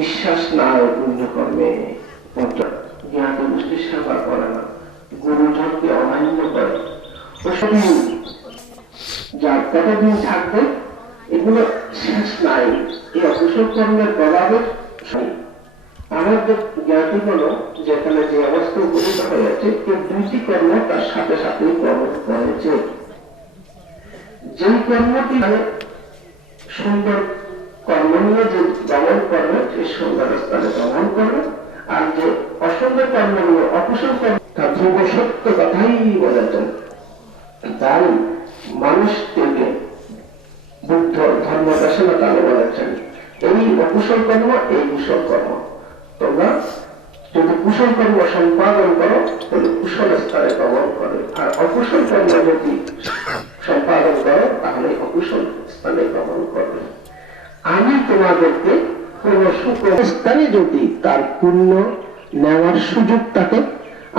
বিশ্বাস নাই পুণ্যকর্মে জ্ঞাত যা কতদিন থাকবে এগুলো শেষ নাই। এই অকুশল কর্মের প্রভাবে আমাদের জ্ঞাতি হলো যেখানে যে অবস্থা উপনীত হয়েছে এই দুইটি কর্ম তার সাথে সাথে প্রবর্ত করেছে। যেই কর্মটি সুন্দর কর্ম নিয়ে যে দমন করবে সেই সুন্দর স্থানে দমন করবে, আর যে অসুন্দর কর্ম নিয়ে অকুশল কর্ম তা ধ্রুব সত্য কথাই বলেছেন। তাই মানুষ থেকে বুদ্ধ ধর্মদাসনা তাহলে বলেছেন এই অকুশল কর্ম এই কুশল কর্ম। তোমরা যদি কুশল কর্ম সম্পাদন করো তাহলে কুশল স্থানে গমন করে, আর অকুশল কর্ম যদি সম্পাদন করো তাহলে অকুশল স্থানে গমন করবে। আমি তোমাদেরকে কোন স্থানে যদি তার পুণ্য নেওয়ার সুযোগ থাকে,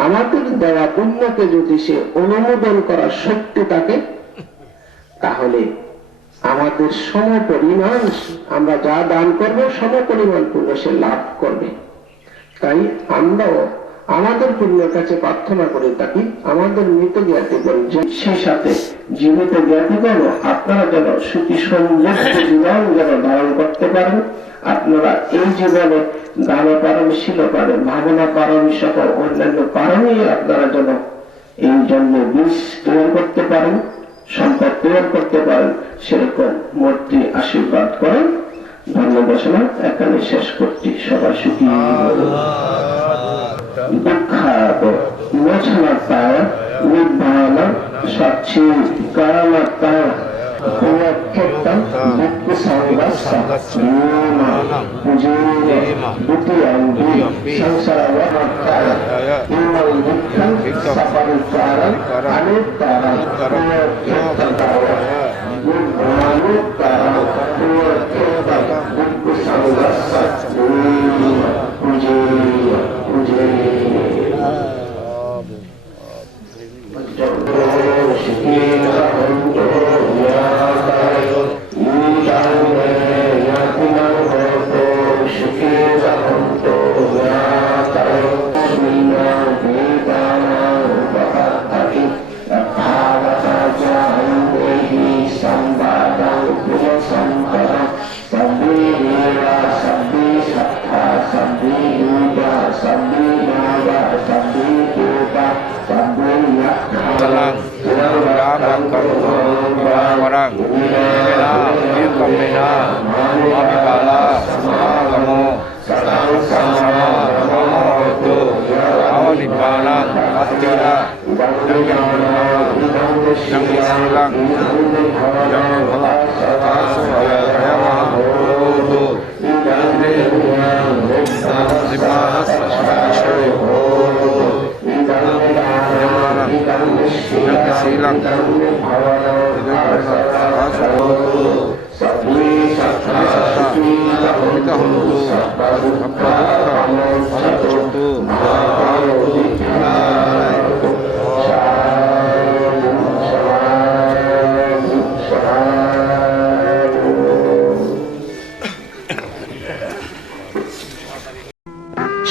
আমাদের দেওয়া পুণ্যকে যদি সে অনুমোদন করার শক্তি থাকে, তাহলে আমাদের সমপরিমাণ আমরা যা দান করব সমপরিমাণ পুণ্য সে লাভ করবে। তাই আমরাও আমাদের পুণ্যের কাছে প্রার্থনা করে থাকি আমাদের মৃত জ্ঞাতিগণ সেই সাথে জীবিত জ্ঞাতিগণ আপনারা যেন সুখী সমৃদ্ধ জীবন যেন ধারণ করতে পারেন। আপনারা এই জীবনে দান পারমিশীল পারেন, ভাবনা পারমি সহ অন্যান্য কারণেই আপনারা যেন এই জন্য বীজ তৈরি করতে পারেন, সম্পদ তৈরি করতে পারেন, সেরকম মূর্তি আশীর্বাদ করেন। ধন্যবাদ। এখানে শেষ করছি। সবাই সুখী দুঃখাত মোছনাতায় নির্বাণা সাক্ষী কারণাতায় ক্ষেত্রম দুঃখ সংবাসা দ্বিতীয়ম্বি সংসারবর্তায় ইমল দুঃখম সপরিচারম আনুত্তরম ক্ষেত্রতায় নির্বাণোত্তরম ক্ষেত্রম দুঃখ সংবাসা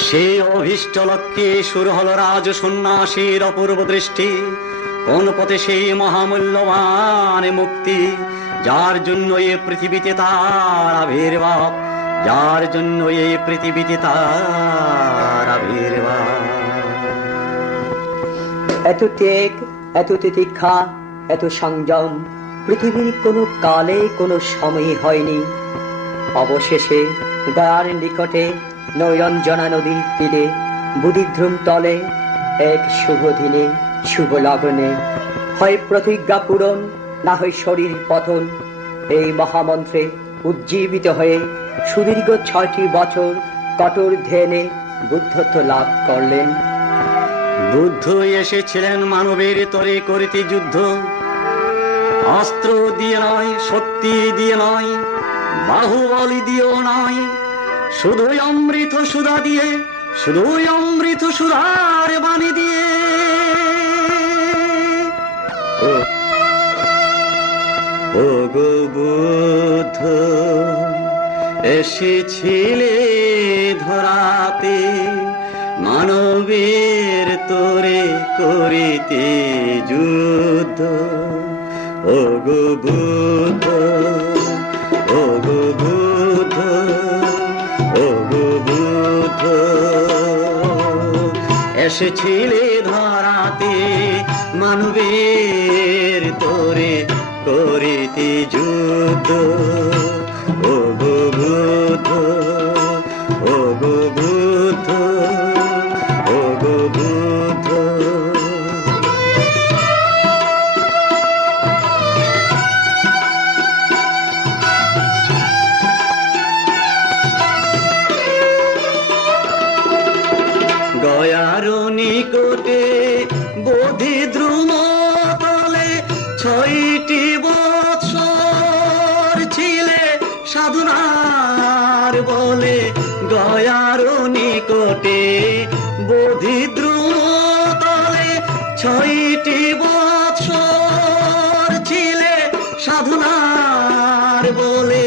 সেই অভীষ্ট লক্ষ্যে শুরু হলো রাজ সন্ন্যাসীর অপূর্ব দৃষ্টি। কোন পথে সেই মহামূল্যবান মুক্তি, যার জন্য এই পৃথিবীতে তার আবির্ভাব, যার জন্য এই পৃথিবীতে তার আবির্ভাব। এত ত্যাগ, এত তিতিক্ষা, এত সংযম পৃথিবীর কোনো কালে কোনো সময় হয়নি। অবশেষে দয়ার নিকটে নয়নজনা নদীর তীরে বুদ্ধিধ্রুম তলে এক শুভ দিনে শুভ লগ্নে হয় প্রতিজ্ঞা পূরণ, না হয় শরীর পতন। এই মহামন্ত্রে উজ্জীবিত হয়ে সুদীর্ঘ 6টি বছর কঠোর ধ্যানে বুদ্ধত্ব লাভ করলেন। বুদ্ধ এসেছিলেন মানবের তরে করিতে যুদ্ধ, অস্ত্র দিয়ে নয়, শক্তি দিয়ে নয়, বাহুবলী দিয়েও নয়, শুধুই অমৃত সুধা দিয়ে, শুধুই অমৃত সুধার বাণী দিয়ে। ও গো বুদ্ধ এসেছিলে ধরাতে মানবের তোরে করিতে যুদ্ধ, ও গো বুদ্ধ, ও গো বুদ্ধ, ও গো বুদ্ধ। এসেছিলে ধরাতে মানবের তোরে করিতে যুদ্ধ, ও গো বুদ্ধ, ও গো বুদ্ধ, ও গো বুদ্ধ। গয়ার নিকটে বোধি দ্রুম তলে 6টি বৎসর ছিলে সাধনার বলে। গয়ার নিকটে বোধি দ্রুম তলে 6টি বৎসর ছিলে সাধনার বলে।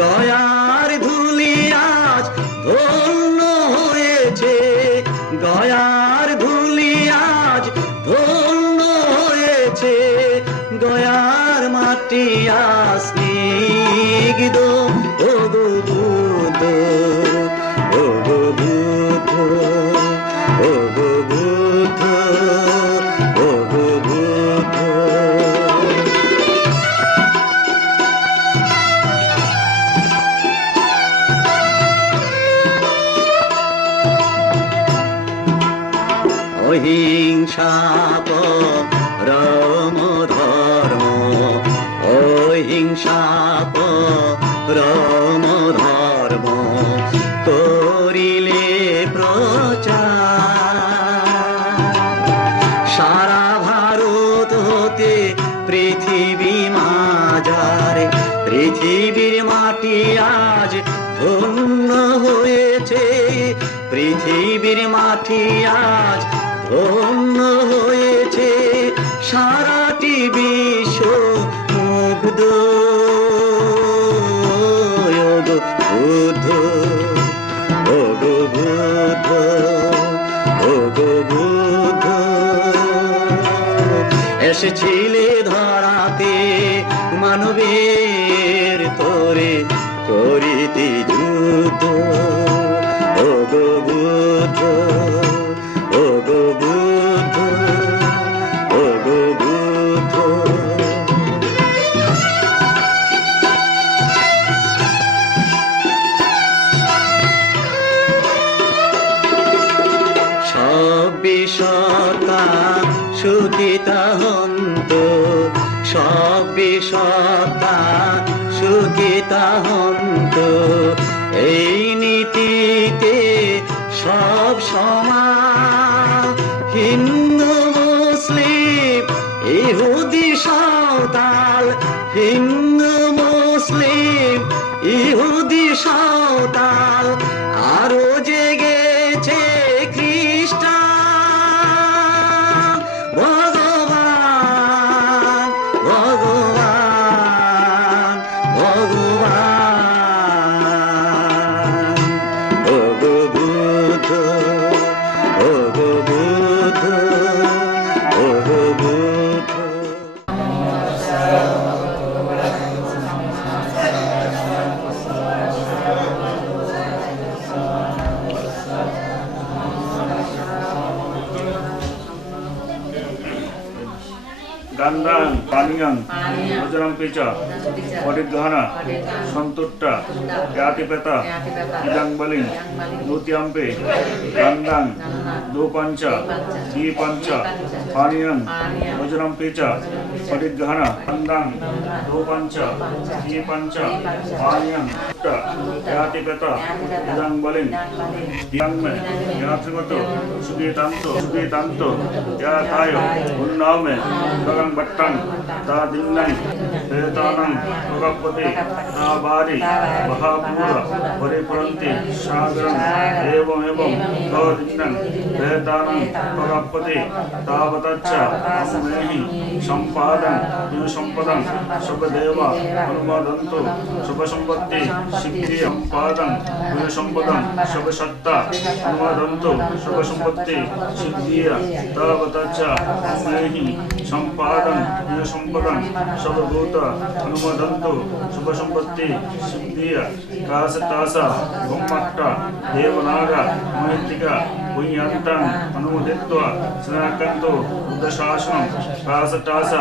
গয়ার ধুলি আজ ধন্য হয়েছে, গয়ার ধুলি আজ ধন্য হয়েছে। গয়ার মাটি আজ স্নিগ্ধ, ও গো বুদ্ধ, ও গো বুদ্ধ, ও গো বুদ্ধ, ও গো বুদ্ধ। অহিংসা পরম ধর্ম, অহিংসা পরম ধর্ম করিলে প্রচার। সারা ভারত হতে পৃথিবী মাঝারে, পৃথিবীর মাটি আজ ধন্য হয়েছে, পৃথিবীর মাটি আজ ধন্য হয়েছে। সারাটি বিশ্ব মুগ্ধ, ও গো বুদ্ধ, ও গো বুদ্ধ, ও গো বুদ্ধ। এসেছিলে ধরাতে মানবের তোরে করিতে যুদ্ধ, ও গো বুদ্ধ, ও গো বুদ্ধ, ও গো বুদ্ধ। সব বিষতা সুখিতা হন্ত, সব বিষতা সুখিতা হন্ত। এই নীতিতে সব সমান, হিন্দু মুসলিম ইহুদি সাঁওতাল, হিন্দু মুসলিম ইহুদি সাঁওতাল। আরো জেগেছে খ্রিস্টান, ভগবান, ভগবান, ভগবান। ও গো বুদ্ধ, ও গো বুদ্ধ, ও গো বুদ্ধ। গান্ধাং পানীয়ং ভোজনম পেচা পরিগ্রহণা সন্তুট্টা জ্ঞাতিপেতা ইদং বলিং দুতিয়াম্পে গান্ধাং দুপঞ্চ দ্বিপঞ্চ পানীয়ং ভোজনম পেচা পরিগ্রহণা গান্ধাং দুপঞ্চ দ্বিপঞ্চ পানীয়ং জ্ঞাতিপেতা ইদং বলিং দিয়াংমে জ্ঞাতৃগত সুগীতান্ত সুগীতান্ত জ্ঞাতায় উন্নামে গগং बट्टं तादिन्नं वेतानं भगवते नाबारि महापूर परिपुरन्ति सागरं एवमेवं तादिन्नं वेतानं भगवते तावतच्च अम्मेहि सम्पादं विसम्पदं शुभदेव अनुमोदन्तु शुभसम्पत्ति सिद्धि सम्पादं विसम्पदं शुभसत्ता अनुमोदन्तु शुभसम्पत्ति सिद्धिय तावतच्च अम्मेहि सम्पादं विसम्पदं शुभभूत अनुमोदन्तु शुभसम्पत्ति सिद्धिय कासतास गुम्मट्ट देवनाग मयित्तिक पुण्यन्तं अनुमोदित्वा स्नाकन्तु बुद्धशासनं कासतास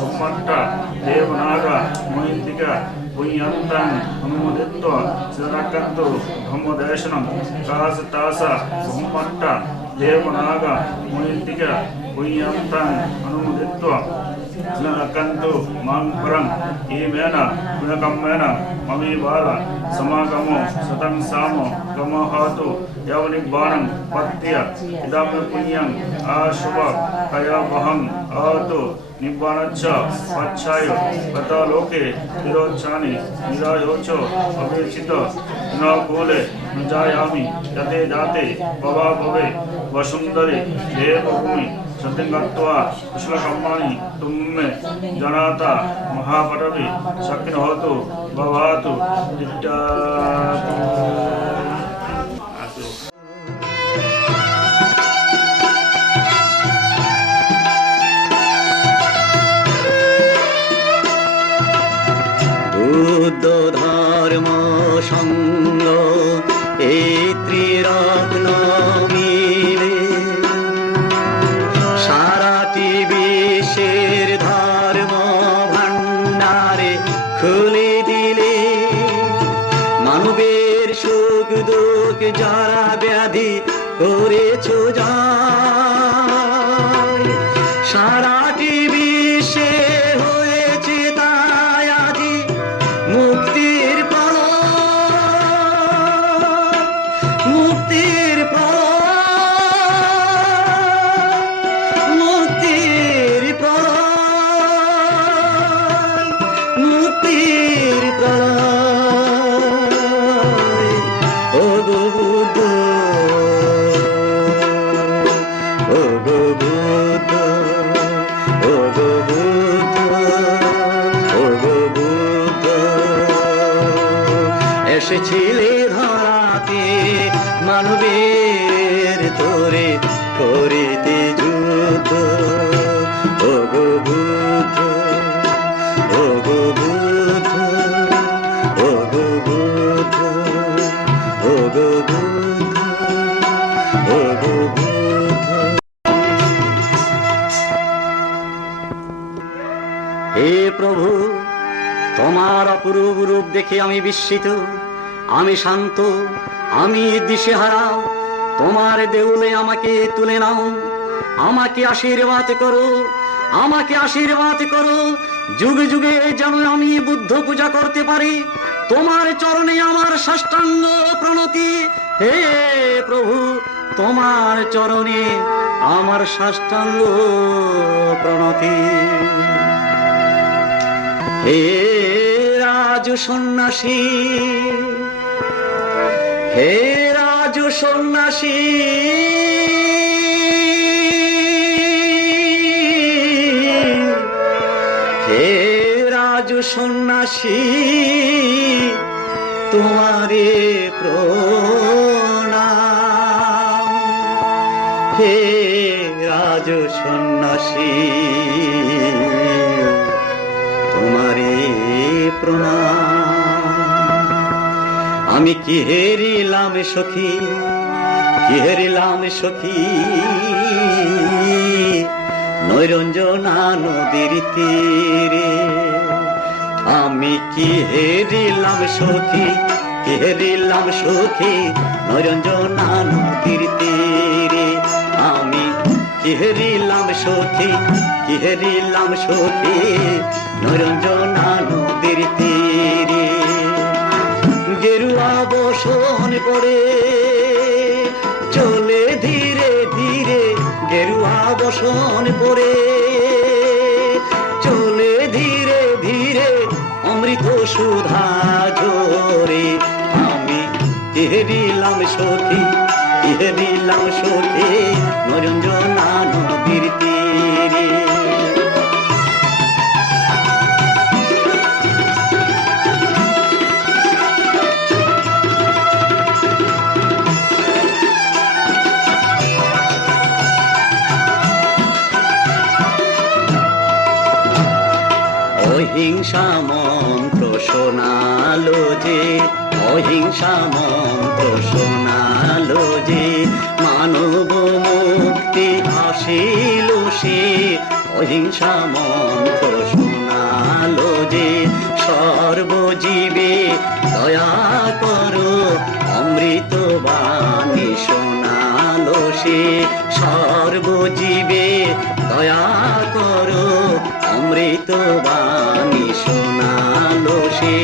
गुम्मट्ट देवनाग मयित्तिक पुण्यन्तं अनुमोदित्वा स्नाकन्तु धम्मदेशनं कासतास गुम्मट्ट देवनाग मयित्तिक पुण्यन्तं अनुमोदित्वा स्नाकन्तु मां परं एमेन गुणकम्मेन ममी बाल समागमो सतं सामो गमहातु यवनिब्बाणं पत्य इदं पुण्यं आशुभ कयावहं आतु निब्बाणच्च पच्छाय गतलोके विरोचानि निरायोचो अवेचित न कूले न जायामि यते जाते भवा भवे वसुन्धरे देवभूमि सत्यंगत्वा कुशलकर्माणि तुम्मे जनाता महापटवि शक्नोतु भवातु इत्यादि। বুদ্ধ ধর্ম সঙ্গ এই ত্রিরত্ন মিলে সারাটি বিশ্বের ধর্ম ভান্ডারে খুলে দিলে মানবের সুখ দুঃখ যারা ব্যাধি করেছ যায় সারাটি বিশ্বে হয়েছে তাই আজি মুক্তির পর মুক্তির পর মুক্তির পর মুক্তির পর ও গো বুদ্ধ ও গো বুদ্ধ ও গো বুদ্ধ ও গো বুদ্ধ এসেছিলে ধরাতে মানবের তোরে করিতে যুদ্ধ ও গো বুদ্ধ ও গো বুদ্ধ ও গো বুদ্ধ ও গো বুদ্ধ ও গো বুদ্ধ। হে প্রভু, তোমার অপরূপ রূপ দেখে আমি বিস্মিত, আমি শান্ত, আমি দিশেহারা। তোমার দেউলে আমাকে তুলে নাও, আমাকে আশীর্বাদ করো, আমাকে আশীর্বাদ করো। যুগে যুগে যেন আমি বুদ্ধ পূজা করতে পারি। তোমার চরণে আমার সাষ্টাঙ্গ প্রণতি। হে প্রভু, তোমার চরণে আমার সাষ্টাঙ্গ প্রণতি। হে রাজু সন্ন্যাসী, হে রাজু সন্ন্যাসী, হে রাজু সন্ন্যাসী, তোমারে প্রণাম। হে রাজু সন্ন্যাসী, তোমারে প্রণাম। আমি কি হেরিলাম সখী, কি হেরিলাম সখী, নৈরঞ্জনা নদীর তীরে। আমি কি হেরিলাম সখী, কি হেরিলাম সখী, নৈরঞ্জনা নদীর তীরে। আমি কি হেরিলাম সখী, কি হেরিলাম সখী, নৈরঞ্জনা নদীর তীরে। গেরুয়া বসন পড়ে চলে ধীরে ধীরে, গেরুয়া বসন পড়ে সুধা ঝরে আমি দিলাম সখী দিলাম সখী নরঞ্জনা নদীর তীরে। অহিংসা মন্ত্র শোনালো যে অহিংসা মন্ত্র শোনালো যে মানব মুক্তি আসিল সে অহিংসা মন্ত্র শোনালো যে সর্বজীবে দয়া করো অমৃত বাণী শোনালো সে সর্বজীবে দয়া করো অমৃত বাণী শোনালো সে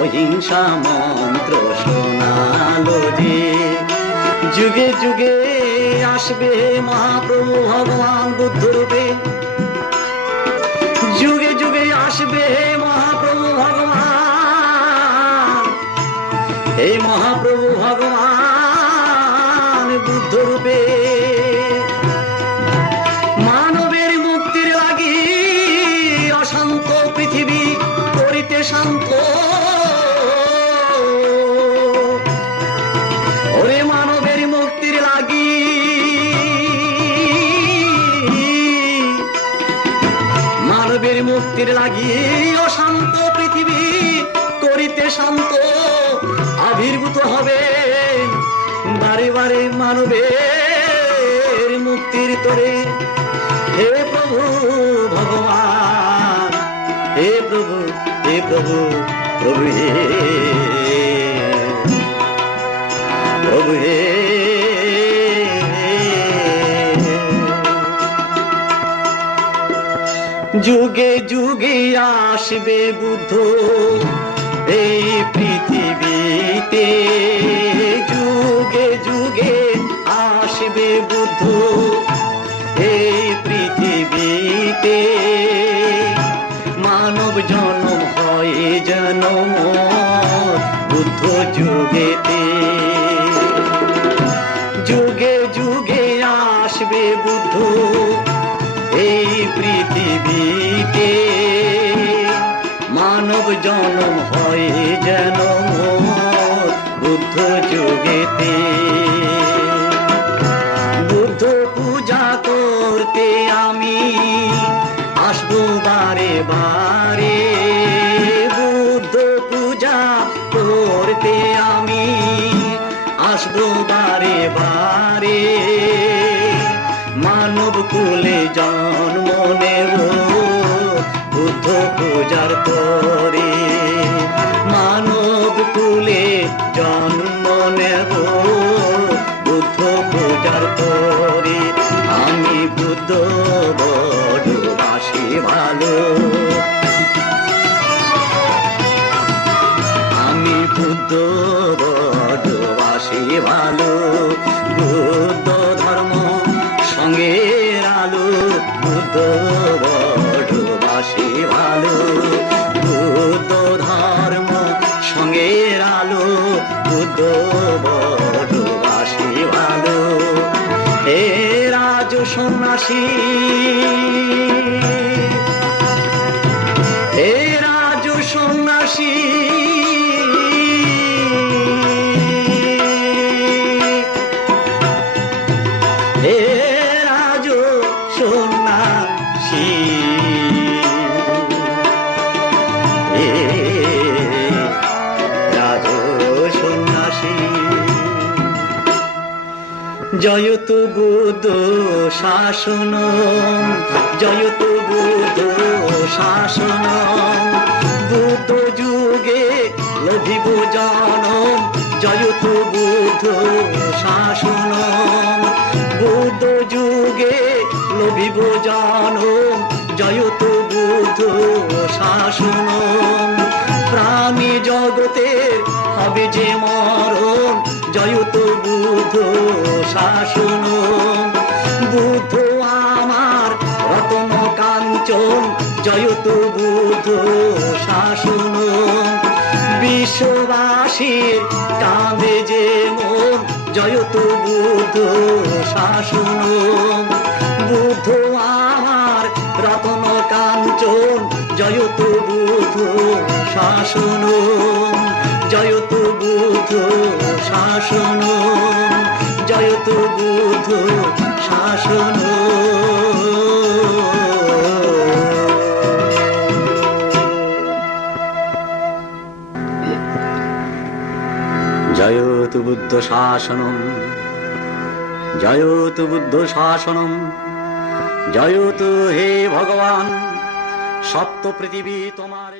অহিংসা মন্ত্র শোনালো যে যুগে যুগে আসবে মহাপ্রভু ভগবান বুদ্ধ রূপে যুগে যুগে আসবে মহাপ্রভু ভগবান এই মহাপ্রভু ভগবান বুদ্ধ রূপে মানবের মুক্তির লাগি অশান্ত পৃথিবী করিতে শান্ত ওরে মানবের মুক্তির লাগি মানবের মুক্তির লাগি অশান্ত পৃথিবী করিতে শান্ত আবির্ভূত হবে বারে বারে মানবের মুক্তির তরে হে প্রভু ভগবান হে প্রভু প্রভু হে প্রভু হে যুগে যুগে আসবে বুদ্ধ এই পৃথিবীতে যুগে যুগে আসবে বুদ্ধ এই পৃথিবীতে মানব জন্ম হয় জন্ম বুদ্ধ যুগেতে যুগে যুগে আসবে বুদ্ধ এই পৃথিবীতে মানব জন্ম হয় জন্ম বুদ্ধ যুগেতে বুদ্ধ পূজা করতে আমি আসবো বারে বারে বুদ্ধ পূজা করতে আমি আসবো বারে বারে মানব কুলে জন্ম নেব বুদ্ধ পূজার তরে মানব কুলে জন্ম নেব বুদ্ধ পূজার তরে আমি বুদ্ধ বড় বাসি ভালো আমি বুদ্ধ বড় বাসি ভালো বুদ্ধ ধর্ম সঙ্গের আলো বুদ্ধ বড় বাসি ভালো বুদ্ধ ধর্ম সঙ্গের আলো বুদ্ধ বড় বাসি ভালো হে রাজ সন্ন্যাসী হে রাজ সন্ন্যাসী হে রাজ সন্ন্যাসী হে রাজ সন্ন্যাসী জয়তু বুদ্ধ শাসন জয়তু বুদ্ধ শাসন বুদ্ধ যুগে লভিব জনম জয়তু বুদ্ধ শাসন বুদ্ধ যুগে লভিব জনম জয়তু বুদ্ধ শাসন প্রাণী জগতের হবে যে মরণ জয়তু বুদ্ধ শাসন বুদ্ধ আমার রতন কাঞ্চন জয়তু বুদ্ধ শাসন শির কাঁদে যে মন, জয়তু বুদ্ধ শাসন। বুদ্ধ আমার রতন কাঞ্চন, জয়তু বুদ্ধ শাসন, জয়তু বুদ্ধ শাসন, জয়তু বুদ্ধ শাসন। জয়তু বুদ্ধ শাসনম, জয়তু বুদ্ধ শাসনম, জয়তু হে ভগবান, সপ্ত পৃথিবী তোমার।